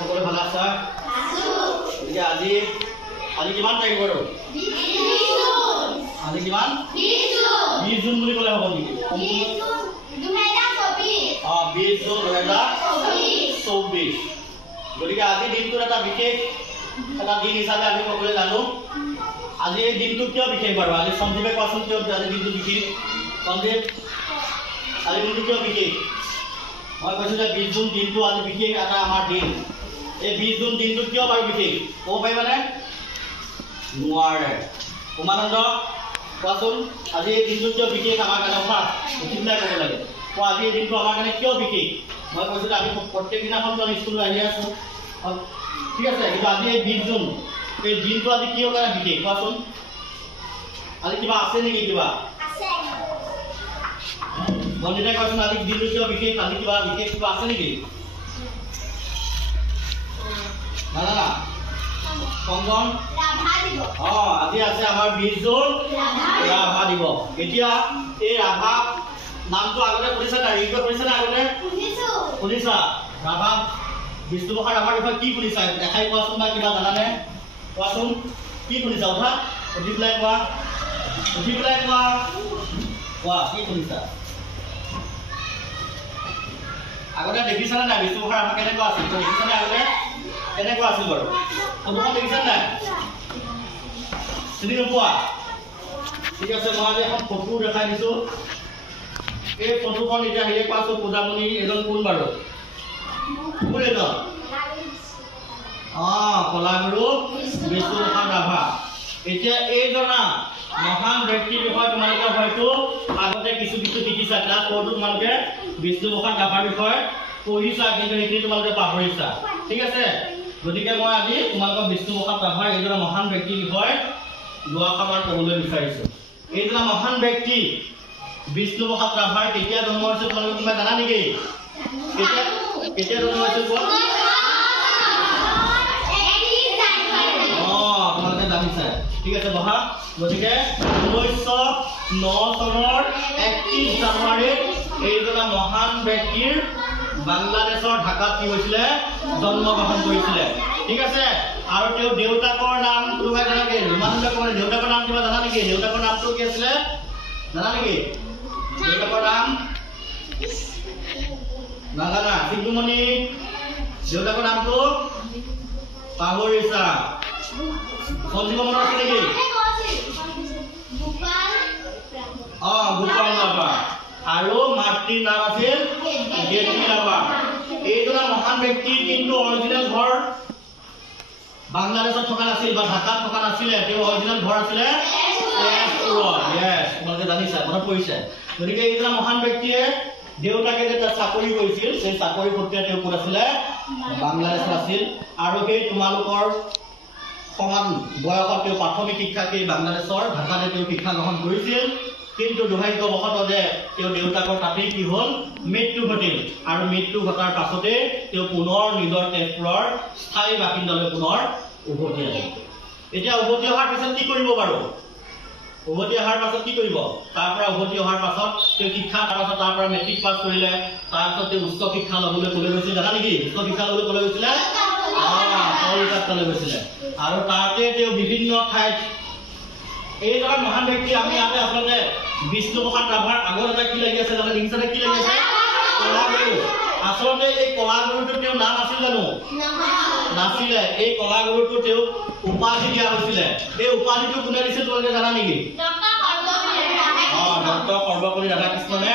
সকলোৱে ভালে আছা? গতিকে আজি কিমান তাৰিখ বাৰু? আজি কিমান? 20 জুন বুলি ক'লে হ'ব নেকি? 20 জুন 2024। গতিকে আজি দিনটোৰ এটা বিশেষ এটা দিন হিচাপে আমি সকলোৱে জানো। আজি এই দিনটো কিয় বিশেষ বাৰু? আজি সঞ্জীৱে কোৱাচোন কিয় আজি দিনটো বিশেষ? সঞ্জীৱ, আজি দিনটো কিয় বিশেষ? মই কৈছোঁ যে 20 জুন দিনটো আজি বিশেষ এটা আমাৰ দিন। এই 20 জুন দিনটো কিয় বাৰু বিশেষ ক'ব পাৰিবানে? নোৱাৰে। উমানন্দ কোৱাচোন আজি এই দিনটো কিয় বিশেষ আমাৰ কাৰণে? উচিত নাই ক'ব লাগে। কোৱা আজি এই দিনটো আমাৰ কাৰণে কিয় বিশেষ? মই কৈছোঁ যে আমি প্ৰত্যেক দিনাখন স্কুললৈ আহি আছোঁ, ঠিক আছে, কিন্তু আজি এই 20 জুন এই দিনটো আজি কিয় কাৰণে বিশেষ কোৱাচোন? আজি কিবা আছে নেকি? কিবা বন্দিতাই কোৱাচোন আজি দিনটো কিয় বিশেষ? আজি কিবা বিশেষ কিবা আছে নেকি? নাজানা? কংকন আজি আছে আমাৰ 20 জুন ৰাভা দিৱস। এতিয়া এই ৰাভা নামটো আগতে শুনিছা নাই? শুনিছা নাই আগতে? শুনিছা? ৰাভা বিষ্ণুপ্ৰসাদ ৰাভাৰ বিষয়ে কি শুনিছা? দেখাই কোৱাচোন বা কিবা জানানে? কোৱাচোন কি শুনিছা? উঠা উঠি পেলাই কোৱা, কোৱা কি শুনিছা? আগতে দেখিছানে নাই বিষ্ণুপ্ৰসাদ ৰাভা কেনেকুৱা আছিল? দেখিছানে আগতে কেনেকুৱা আছিল বাৰু? ফটোখন দেখিছানে নাই? চিনি নোপোৱা? ঠিক আছে, মই আজি এখন ফটো দেখাই দিছোঁ। এই ফটোখন এতিয়া হেৰিয়ে কোৱাচোন পূজামণি এজন কোন বাৰু? কোন এজন? কলাগুৰু বিষ্ণুপ্ৰসাদ ৰাভা। এতিয়া এইজনা মহান ব্যক্তিৰ বিষয়ে তোমালোকে হয়তো আগতে কিছু শিকিছা। ক্লাছ 4 তোমালোকে বিষ্ণুপ্ৰসাদ ৰাভাৰ বিষয়ে পঢ়িছা, কিন্তু সেইখিনি তোমালোকে পাহৰিছা। ঠিক আছে, গতিকে মই আজি তোমালোকক বিষ্ণুপ্ৰসাদ ৰাভাৰ এইজনা মহান ব্যক্তিৰ বিষয়ে দুআষাৰমান ক'বলৈ বিচাৰিছোঁ। এইজনা মহান ব্যক্তি বিষ্ণুপ্ৰসাদ ৰাভাৰ কেতিয়া জন্ম হৈছিল তোমালোকে কিবা জানা নেকি? কেতিয়া জন্ম হৈছিল কোৱা? তোমালোকে জানিছা, ঠিক আছে বহা। গতিকে 1909 চনৰ 31 জানুৱাৰীত এইজনা মহান ব্যক্তিৰ বাংলাদেশৰ ঢাকাত কি হৈছিলে? জন্মগ্ৰহণ কৰিছিলে। ঠিক আছে, আৰু তেওঁ দেউতাকৰ নাম কোনোবাই জানা নেকি? দেউতাকৰ নাম কিবা জানা নেকি? দেউতাকৰ নামটো কি আছিলে জানা নেকি? দেউতাকৰ নাম নাজানা? চিন্তুমণি দেউতাকৰ নামটো পাহৰিছা? সঞ্জীৱ মনত আছে নেকি? গোপাল ৰাভা। আৰু মাতৃৰ নাম আছিল গেটী ৰাভা। এইজনা মহান ব্যক্তি কিন্তু অৰিজিনেল ঘৰ বাংলাদেশত থকা নাছিল বা ঢাকাত থকা নাছিলে। তেওঁ অৰিজিনেল ঘৰ আছিলে তেজপুৰত। তোমালোকে জানিছা, মনত পৰিছে। গতিকে এইজনা মহান ব্যক্তিয়ে দেউতাকে যেতিয়া চাকৰি কৰিছিল, সেই চাকৰি সূত্ৰে তেওঁ ক'ত আছিলে? বাংলাদেশত আছিল। আৰু সেই তোমালোকৰ সমান বয়সত তেওঁ প্ৰাথমিক শিক্ষা সেই বাংলাদেশৰ ঢাকাতে তেওঁ শিক্ষা গ্ৰহণ কৰিছিল। কিন্তু দুৰ্ভাগ্যবশতঃ যে তেওঁ দেউতাকৰ তাতেই কি হ'ল? মৃত্যু ঘটিল। আৰু মৃত্যু ঘটাৰ পাছতে তেওঁ পুনৰ নিজৰ তেজপুৰৰ স্থায়ী বাসিন্দালৈ পুনৰ উভতি আহিল। এতিয়া উভতি অহাৰ পিছত কি কৰিব বাৰু? উভতি অহাৰ পাছত কি কৰিব? তাৰ পৰা উভতি অহাৰ পাছত তেওঁ শিক্ষা তাৰ পৰা মেট্ৰিক পাছ কৰিলে। তাৰপিছত তেওঁ উচ্চ শিক্ষা ল'বলৈ ক'লৈ গৈছিল জানা নেকি? উচ্চ শিক্ষা ল'বলৈ ক'লৈ গৈছিলে? কলকাতালৈ গৈছিলে। আৰু তাতে তেওঁ বিভিন্ন ঠাইত এইজন মহান ব্যক্তি আমি ইয়াতে আচলতে বিষ্ণুপ্ৰসাদ ৰাভাৰ আগত এটা কি লাগি আছে জানে? দেখিছেনে কি লাগি আছে? কলাগুৰু। আচলতে এই কলাগুৰুটো তেওঁৰ নাম আছিল জানো? নাছিলে। এই কলাগুৰুটো তেওঁক উপাধি দিয়া হৈছিলে। এই উপাধিটো কোনে দিছিল তোমালোকে জানা নেকি? ডক্টৰ সৰ্বপল্লী ৰাধাকৃষ্ণনে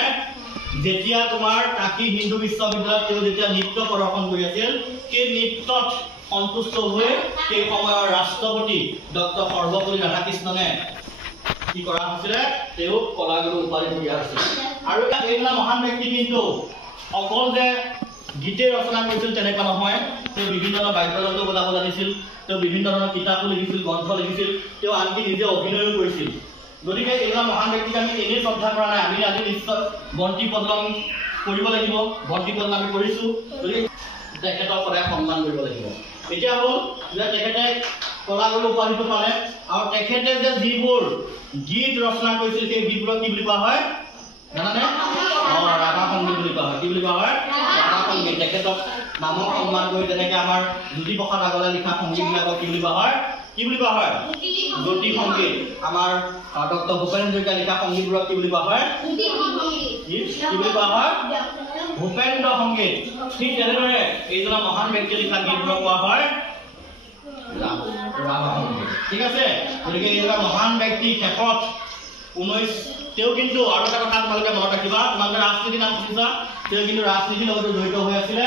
যেতিয়া তোমাৰ কাশী হিন্দু বিশ্ববিদ্যালয়ত তেওঁ যেতিয়া নৃত্য প্ৰদৰ্শন কৰি আছিল, সেই নৃত্যত সন্তুষ্ট হৈ সেই সময়ৰ ৰাষ্ট্ৰপতি ডক্টৰ সৰ্বপল্লী ৰাধাকৃষ্ণনে কি কৰা হৈছিলে? তেওঁক কলাগুৰু উপাধি দিয়া হৈছিল। আৰু এইজনা মহান ব্যক্তি কিন্তু অকল যে গীতে ৰচনা কৰিছিল তেনেকুৱা নহয়। তেওঁ বিভিন্ন ধৰণৰ বাদ্যযন্ত্ৰ বজাব জানিছিল। তেওঁ বিভিন্ন ধৰণৰ কিতাপো লিখিছিল, গ্ৰন্থ লিখিছিল। তেওঁ আনকি নিজে অভিনয়ো কৰিছিল। গতিকে এইজনা মহান ব্যক্তিক আমি এনেই শ্ৰদ্ধা কৰা নাই। আমি আজি নিশ্চয় বন্তি প্ৰজ্বলন কৰিব লাগিব। বন্তি প্ৰজ্বলন আমি কৰিছোঁ। গতিকে তেখেতক সদায় সন্মান কৰিব লাগিব। এতিয়া হ'ল যে তেখেতে কলাগুৰু উপাধিটো পালে। আৰু তেখেতে যে যিবোৰ গীত ৰচনা কৰিছিল সেই গীতবোৰক কি বুলি কোৱা হয় জানানে? ৰাভা সংগীত বুলি কোৱা হয় কি বুলি কোৱা হয় ৰাভা সংগীত তেখেতক নামক সন্মান কৰি তেনেকে আমাৰ জ্যোতিপ্ৰসাদ আগৰৱালাই লিখা সংগীতবিলাকক কি বুলি কোৱা হয় জ্যোতি সংগীত আমাৰ ডক্টৰ ভূপেন হাজৰিকা লিখা সংগীতবোৰক কি বুলি কোৱা হয় কি বুলি কোৱা হয় ভূপেন্দ্ৰ সংগীত ঠিক তেনেদৰে এইজনা মহান ব্যক্তিয়ে লিখা গীতবোৰক কোৱা হয় ৰাভা সংগীত ঠিক আছে গতিকে এইজনা মহান ব্যক্তি শেষত 19 তেও কিন্তু আৰু এটা কথা তোমালোকে মনত ৰাখিবা তোমালোকে ৰাজনীতি নাম শুনিছা তেও কিন্তু ৰাজনীতিৰ লগত জড়িত হৈ আছিল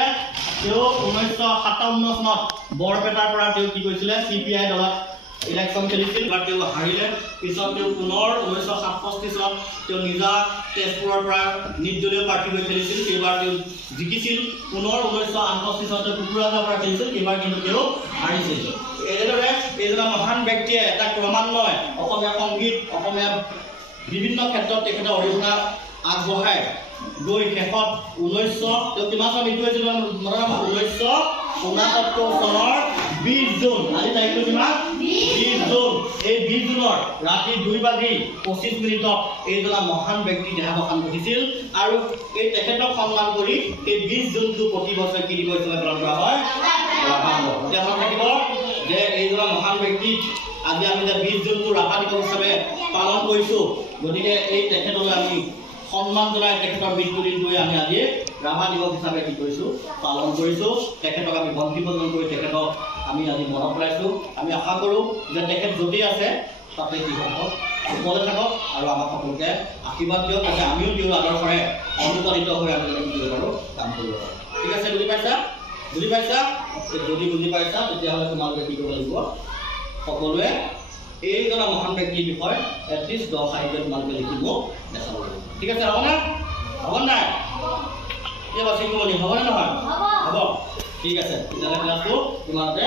তেও 1957 চনত বৰপেটাৰ পৰা তেও কি কৰিছিল সিপিআই দলত ইলেকশন খেলিছিল বা তেও হাৰিলে পিছত তেও পুনৰ 1967 চনত তেও নিজা তেজপুৰৰ পৰা নিৰ্দলীয় প্ৰাৰ্থী হৈ খেলিছিল সেইবাৰ তেও জিকিছিল পুনৰ 1968 চনত কুকুৰাঝাৰৰ পৰা খেলিছিল এইবাৰ কিন্তু তেও হাৰিছিল এইদৰে এইজনা মহান ব্যক্তিয়ে এটা ক্ৰমান্বয়ে অসমীয়া সংগীত অসমীয়া বিভিন্ন ক্ষেত্ৰত তেখেতে অৰিহণা আগবঢ়ায় গৈ শেষত 1900 তেও কিমান চনত মৃত্যু হৈছিল 1969 চনৰ 20 জুন আজি তাৰিখটো কিমান 20 জুন এই 20 জুনৰ ৰাতি 2:25 এইজনা মহান ব্যক্তি দেহাৱসান ঘটিছিল আৰু এই তেখেতক সন্মান কৰি এই 20 জুনটো প্ৰতি বছৰে কি দিৱস হিচাপে পালন কৰা হয় ৰাভা দিৱস এতিয়া মনত ৰাখিব যে এইজনা মহান ব্যক্তি আজি আমি যে 20 জুনটো ৰাভা দিৱস হিচাপে পালন কৰিছো গতিকে এই তেখেতলৈ আমি সন্মান জনাই তেখেতৰ মৃত্যু দিনটোৱে আমি আজি ৰাভা দিৱস হিচাপে কি কৰিছো পালন কৰিছো তেখেতক আমি বন্তি প্ৰদান কৰি তেখেতক আমি আজি মনত পেলাইছো আমি আশা কৰোঁ যে তেখেত য'তে আছে তাতে কি হ'ব সকলোৱে থাকক আৰু আমাক সকলোকে আশীৰ্বাদ দিয়ক যাতে আমিও তেওঁৰ আদৰ্শৰে অনুপ্ৰাণিত হৈ আমি কি কৰিব পাৰোঁ কাম কৰিব পাৰোঁ ঠিক আছে বুজি পাইছা যদি বুজি পাইছা তেতিয়াহ'লে তোমালোকে কি কৰিব লাগিব সকলোৱে এইজনা মহান ব্যক্তিৰ বিষয়ে এটলিষ্ট 10 সাহিত্য তোমালোকে লিখিব দেখাব লাগিব ঠিক আছে হ'ব নাই এই বাছি ক'ব নি হ'ব নে নহয় হ'ব ঠিক আছে তেতিয়াহ'লে ক্লাছটো তোমালোকে